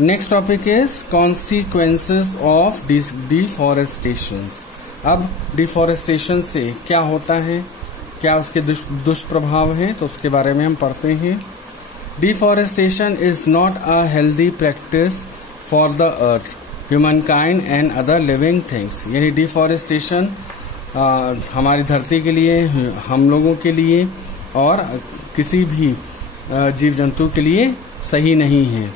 Next topic is consequences of deforestation. अब deforestation से क्या होता है, क्या उसके दुष्प्रभाव हैं, तो उसके बारे में हम पढ़ते हैं। Deforestation is not a healthy practice for the earth, human kind and other living things. यानी डिफॉरेस्टेशन हमारी धरती के लिए, हम लोगों के लिए और किसी भी जीव जंतु के लिए सही नहीं है।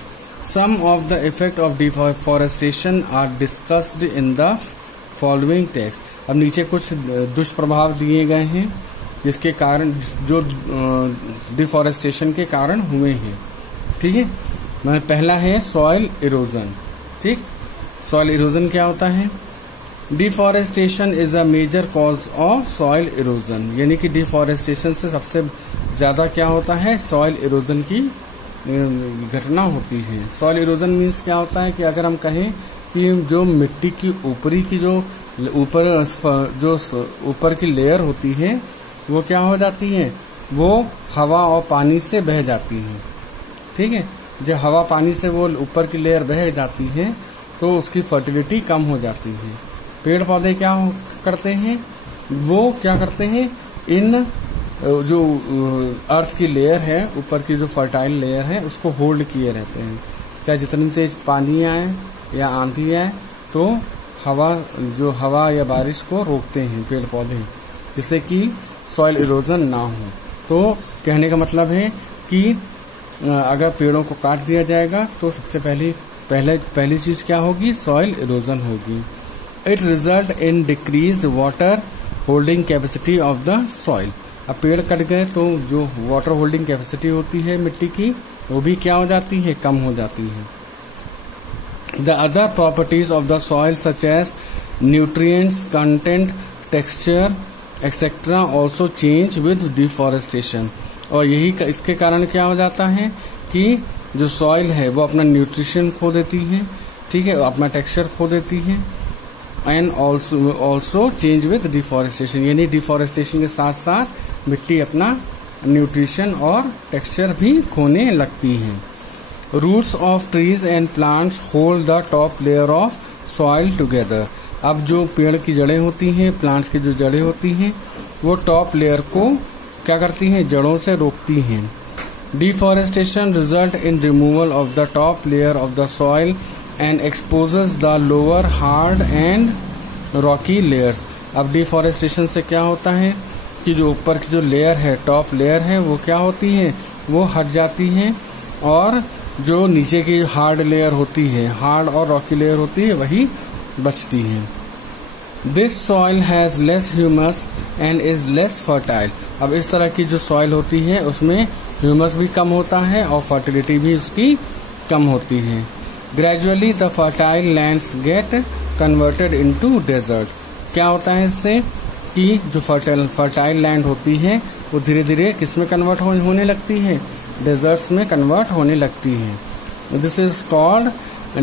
Some of the effect of deforestation are discussed in the following text. अब नीचे कुछ दुष्प्रभाव दिए गए हैं जिसके कारण, जो डिफॉरेस्टेशन के कारण हुए हैं। ठीक है, पहला है सॉइल इरोजन। ठीक, सॉइल इरोजन क्या होता है? Deforestation is a major cause of soil erosion. यानी कि डिफॉरेस्टेशन से सबसे ज्यादा क्या होता है? सॉइल इरोजन की घटना होती है। सॉइल इरोजन मीन्स क्या होता है कि अगर हम कहें कि जो मिट्टी की ऊपरी की जो ऊपर की लेयर होती है वो क्या हो जाती है? वो हवा और पानी से बह जाती है। ठीक है, जब हवा पानी से वो ऊपर की लेयर बह जाती है तो उसकी फर्टिलिटी कम हो जाती है। पेड़ पौधे क्या करते हैं? वो क्या करते हैं? इन जो अर्थ की लेयर है, ऊपर की जो फर्टाइल लेयर है, उसको होल्ड किए रहते हैं। चाहे जितनी तेज पानी आए या आंधी आए तो हवा या बारिश को रोकते हैं पेड़ पौधे, जिससे कि सॉइल इरोजन ना हो। तो कहने का मतलब है कि अगर पेड़ों को काट दिया जाएगा तो सबसे पहली चीज क्या होगी? सॉइल इरोजन होगी। It result in decrease water holding capacity of the soil. अब पेड़ कट गए तो जो वाटर होल्डिंग कैपेसिटी होती है मिट्टी की, वो भी क्या हो जाती है? कम हो जाती है। The other properties of the soil such as nutrients content, texture etcetera also change with deforestation. और इसके कारण क्या हो जाता है कि जो सॉइल है वो अपना न्यूट्रिशन खो देती है। ठीक है, अपना टेक्सचर खो देती है। And also change with deforestation, यानी डिफॉरेस्टेशन के साथ साथ मिट्टी अपना न्यूट्रिशन और टेक्सचर भी खोने लगती है। Roots of trees and plants hold the top layer of soil together. अब जो पेड़ की जड़ें होती हैं, प्लांट्स की जो जड़ें होती हैं, वो टॉप लेयर को क्या करती हैं? जड़ों से रोकती हैं। Deforestation result in removal of the top layer of the soil and exposes the lower hard and Rocky layers. अब डिफॉरेस्टेशन से क्या होता है कि जो ऊपर की जो लेयर है, टॉप लेयर है, वो क्या होती है? वो हट जाती है और जो नीचे की हार्ड लेयर होती है, हार्ड और रॉकी लेयर होती है, वही बचती है। This soil has less humus and is less fertile. अब इस तरह की जो सॉइल होती है उसमें ह्यूमस भी कम होता है और फर्टिलिटी भी उसकी कम होती है। Gradually the fertile lands get converted into desert. क्या होता है इससे कि जो फर्टाइल लैंड होती है वो धीरे धीरे किसमें कन्वर्ट होने लगती है? डेजर्ट्स में कन्वर्ट होने लगती है। This is called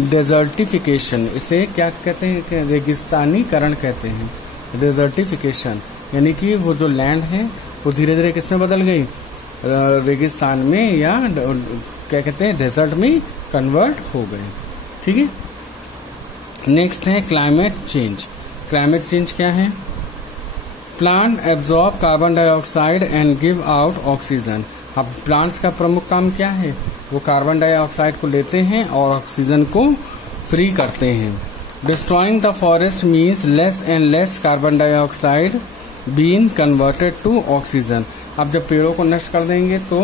desertification. इसे क्या कहते हैं? रेगिस्तानीकरण कहते हैं। डेजर्टिफिकेशन यानी कि वो जो लैंड है वो धीरे धीरे किसमें बदल गई? रेगिस्तान में, या क्या कहते हैं, डेजर्ट में कन्वर्ट हो गए। ठीक है, नेक्स्ट है क्लाइमेट चेंज। क्लाइमेट चेंज क्या है? Plant absorb carbon dioxide and give out oxygen. अब प्लांट्स का प्रमुख काम क्या है? वो कार्बन डाइऑक्साइड को लेते हैं और ऑक्सीजन को फ्री करते हैं। Destroying the forest means less and less carbon dioxide being converted to oxygen. अब जब पेड़ों को नष्ट कर देंगे तो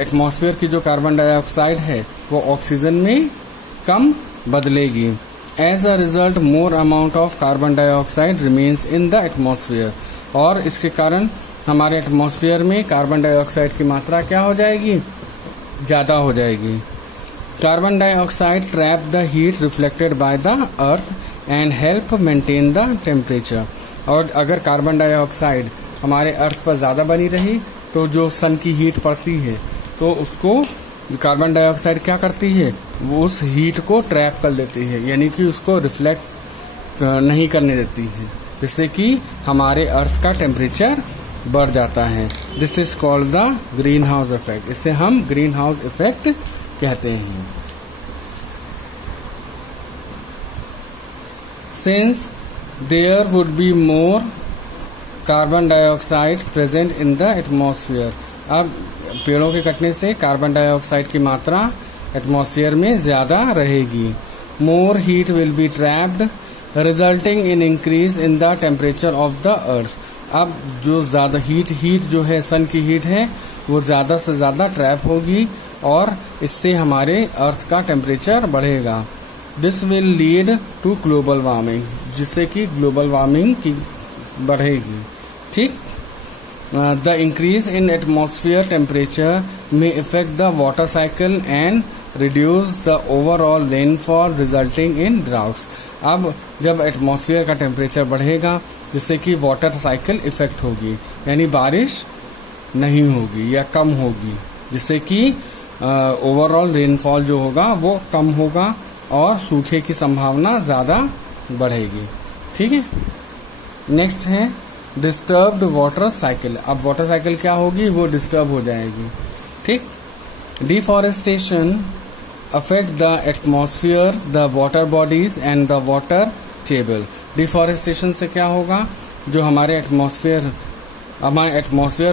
एटमॉस्फेयर की जो कार्बन डाइऑक्साइड है वो ऑक्सीजन में कम बदलेगी। As a result more amount of carbon dioxide remains in the atmosphere. और इसके कारण हमारे एटमॉस्फेयर में कार्बन डाइऑक्साइड की मात्रा क्या हो जाएगी? ज्यादा हो जाएगी। Carbon dioxide trap the heat reflected by the earth and help maintain the temperature. और अगर कार्बन डाइऑक्साइड हमारे अर्थ पर ज्यादा बनी रही तो जो सन की हीट पड़ती है तो उसको कार्बन डाइऑक्साइड क्या करती है? वो उस हीट को ट्रैप कर लेती है, यानी कि उसको रिफ्लेक्ट नहीं करने देती है, जिससे कि हमारे अर्थ का टेम्परेचर बढ़ जाता है। This is called the greenhouse effect. इसे हम ग्रीन हाउस इफेक्ट कहते हैं। Since there would be more carbon dioxide present in the atmosphere. अब पेड़ों के कटने से कार्बन डाइऑक्साइड की मात्रा एटमॉस्फेयर में ज्यादा रहेगी। More heat will be trapped resulting in increase in the temperature of the earth. अब जो ज्यादा हीट जो है, सन की हीट है, वो ज्यादा से ज्यादा ट्रैप होगी और इससे हमारे अर्थ का टेम्परेचर बढ़ेगा। This will lead to global warming, जिससे कि ग्लोबल वार्मिंग की बढ़ेगी। ठीक, the increase in atmosphere temperature में effect the water cycle and reduce the overall rainfall resulting in droughts. अब जब एटमॉस्फेयर का टेम्परेचर बढ़ेगा, जिससे कि वाटर साइकिल इफेक्ट होगी, यानी बारिश नहीं होगी या कम होगी, जिससे कि ओवरऑल रेनफॉल जो होगा वो कम होगा और सूखे की संभावना ज्यादा बढ़ेगी। ठीक है, नेक्स्ट है डिस्टर्ब्ड वाटर साइकिल। अब वाटर साइकिल क्या होगी, वो डिस्टर्ब हो जाएगी। ठीक, deforestation affect the atmosphere, the water bodies and the water table. Deforestation से क्या होगा, जो हमारे एटमॉस्फेयर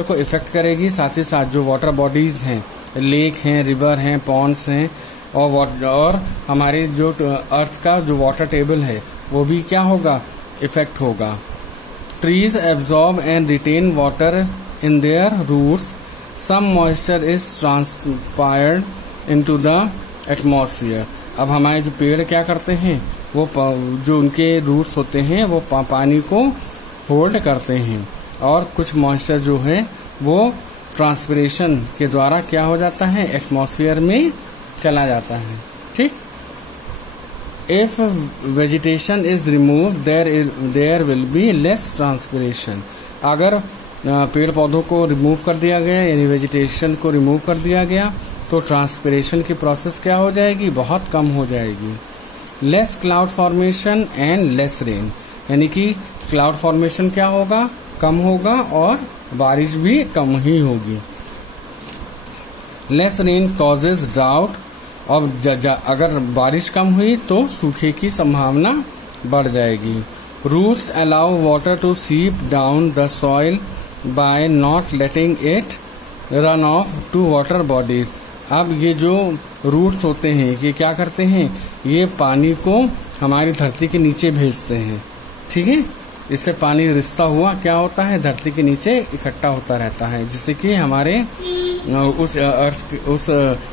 को इफेक्ट करेगी, साथ ही साथ जो वाटर बॉडीज हैं, लेक हैं, रिवर हैं, पॉन्ड्स हैं, और हमारे जो अर्थ का जो वाटर टेबल है वो भी क्या होगा, इफेक्ट होगा। Trees absorb and retain water in their roots, some moisture is transpired into the atmosphere. अब हमारे जो पेड़ क्या करते हैं, वो जो उनके रूट्स होते हैं वो पानी को होल्ड करते हैं, और कुछ मॉइस्चर जो है वो ट्रांसपिरेशन के द्वारा क्या हो जाता है, एटमॉस्फेयर में चला जाता है। ठीक, if vegetation is remove their will be less transpiration. अगर पेड़ पौधों को रिमूव कर दिया गया, यानी वेजिटेशन को रिमूव कर दिया गया, तो ट्रांसपिरेशन की प्रोसेस क्या हो जाएगी, बहुत कम हो जाएगी। Less cloud formation and less rain, यानी कि क्लाउड फॉर्मेशन क्या होगा, कम होगा, और बारिश भी कम ही होगी। लेस रेन कॉजेज ड्राउट, और अगर बारिश कम हुई तो सूखे की संभावना बढ़ जाएगी। Roots allow water to seep down the soil by not letting it run off to water bodies. अब ये जो रूट्स होते हैं, ये क्या करते हैं, ये पानी को हमारी धरती के नीचे भेजते हैं। ठीक है, इससे पानी रिश्ता हुआ क्या होता है, धरती के नीचे इकट्ठा होता रहता है, जिससे कि हमारे उस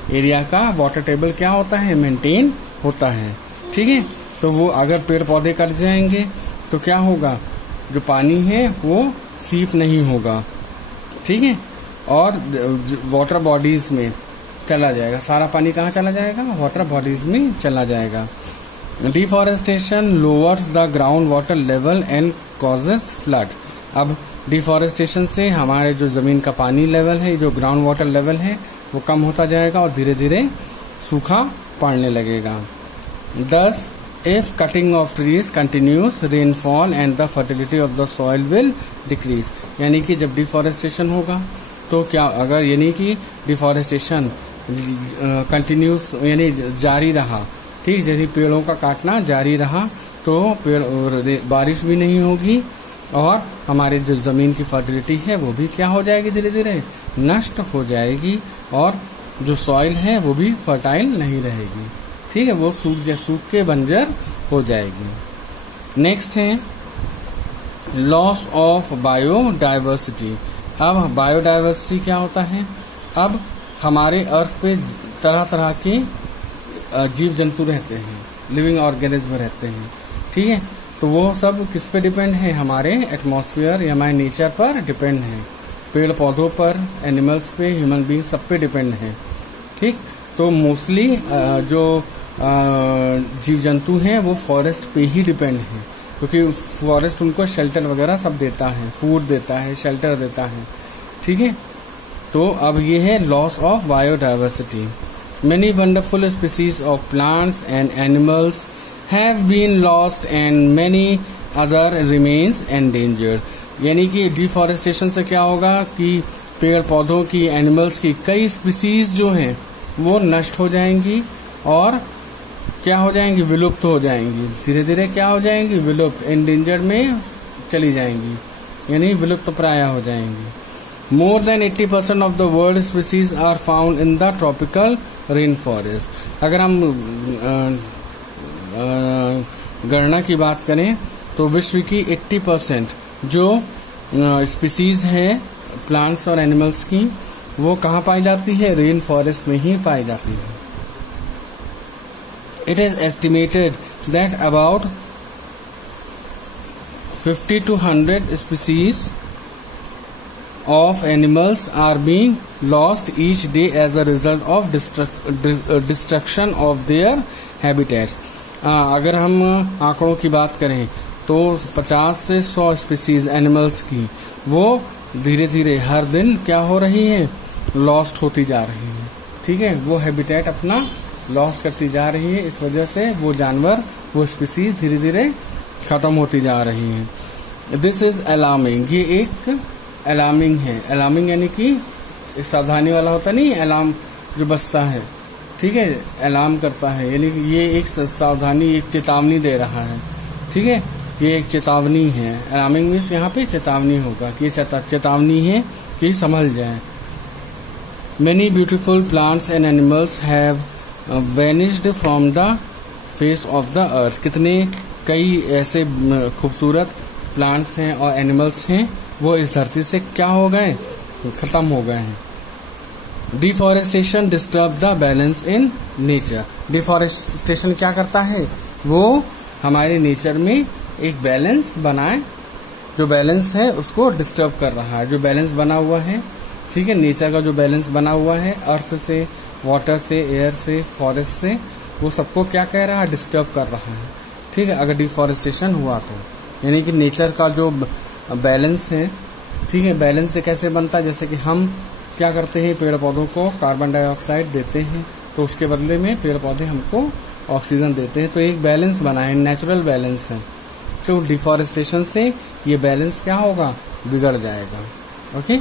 एरिया का वाटर टेबल क्या होता है, मेंटेन होता है। ठीक है, तो वो अगर पेड़ पौधे कट जाएंगे तो क्या होगा, जो पानी है वो सीप नहीं होगा। ठीक है, और वाटर बॉडीज में चला जाएगा, सारा पानी कहाँ चला जाएगा, वाटर बॉडीज में चला जाएगा। Deforestation lowers the ground water level and causes flood. अब डिफॉरेस्टेशन से हमारे जो जमीन का पानी लेवल है, जो ग्राउंड वाटर लेवल है, वो कम होता जाएगा और धीरे धीरे सूखा पड़ने लगेगा। Thus, if cutting of trees continues, rainfall and the fertility of the soil will decrease। यानी कि जब डिफॉरेस्टेशन होगा तो क्या, अगर यानी कि डिफॉरेस्टेशन कंटिन्यूस यानी जारी रहा, ठीक, जैसे पेड़ों का काटना जारी रहा, तो बारिश भी नहीं होगी और हमारी जो जमीन की फर्टिलिटी है वो भी क्या हो जाएगी, धीरे धीरे नष्ट हो जाएगी, और जो सॉइल है वो भी फर्टाइल नहीं रहेगी। ठीक है, वो सूख के बंजर हो जाएगी। नेक्स्ट है लॉस ऑफ बायोडाइवर्सिटी। अब बायोडाइवर्सिटी क्या होता है, अब हमारे अर्थ पे तरह तरह के जीव जंतु रहते हैं, लिविंग ऑर्गेनिज्म रहते हैं। ठीक है, तो वो सब किस पे डिपेंड है, हमारे एटमॉस्फेयर या हमारे नेचर पर डिपेंड है। पेड़ पौधों पर, एनिमल्स पे, ह्यूमन बींग सब पे डिपेंड है। ठीक, तो मोस्टली जो जीव जंतु हैं वो फॉरेस्ट पे ही डिपेंड है, क्योंकि फॉरेस्ट उनको शेल्टर वगैरह सब देता है, फूड देता है, शेल्टर देता है। ठीक है, तो अब ये है loss of biodiversity. Many wonderful species of plants and animals have been lost and many other remains endangered. यानी कि डिफॉरेस्टेशन से क्या होगा कि पेड़ पौधों की, एनिमल्स की कई स्पीसीज जो हैं वो नष्ट हो जाएंगी और क्या हो जाएंगी, विलुप्त हो जाएंगी, धीरे धीरे क्या हो जाएंगी, विलुप्त, एंडेंजर में चली जाएंगी, यानी विलुप्त प्राय हो जाएंगी। More than 80% of the world species are found in the tropical rain forest. अगर हम गणना की बात करें तो विश्व की 80% जो स्पीसीज है प्लांट्स और एनिमल्स की, वो कहाँ पाई जाती है, रेन फॉरेस्ट में ही पाई जाती है। It is estimated that about 50 to 100 species of animals are being lost each day as a result of destruction of their habitats. अगर हम आंकड़ों की बात करें तो 50 से 100 स्पीसीज एनिमल्स की वो धीरे धीरे हर दिन क्या हो रही है, लॉस्ट होती जा रही है। ठीक है, वो हैबिटेट अपना लॉस्ट करती जा रही है। इस वजह से वो जानवर, वो स्पीसीज धीरे धीरे खत्म होती जा रही हैं। दिस इज अलार्मिंग, ये एक अलार्मिंग है। अलार्मिंग यानी कि एक सावधानी वाला होता नहीं, अलार्म जो बजता है, ठीक है, अलार्म करता है, यानी कि ये एक सावधानी, एक चेतावनी दे रहा है। ठीक है, ये एक चेतावनी है। अलार्मिंग मीन्स यहाँ पे चेतावनी होगा कि ये चेतावनी है कि संभल जाए। Many beautiful plants and animals have वेनिश्ड from the face of the earth. कितने कई ऐसे खूबसूरत प्लांट्स हैं और एनिमल्स हैं वो इस धरती से क्या हो गए, खत्म हो गए हैं। Deforestation disturb the balance in nature. Deforestation क्या करता है, वो हमारे नेचर में एक बैलेंस बनाए, जो बैलेंस है उसको डिस्टर्ब कर रहा है। जो बैलेंस बना हुआ है, ठीक है, नेचर का जो बैलेंस बना हुआ है, अर्थ से, वाटर से, एयर से, फॉरेस्ट से, वो सबको क्या कह रहा है, डिस्टर्ब कर रहा है। ठीक है, अगर डिफॉरेस्टेशन हुआ तो, यानी कि नेचर का जो बैलेंस है, ठीक है, बैलेंस से कैसे बनता है, जैसे कि हम क्या करते हैं, पेड़ पौधों को कार्बन डाइऑक्साइड देते हैं तो उसके बदले में पेड़ पौधे हमको ऑक्सीजन देते हैं, तो एक बैलेंस बना है, नेचुरल बैलेंस है। तो डिफॉरेस्टेशन से ये बैलेंस क्या होगा, बिगड़ जाएगा। ओके।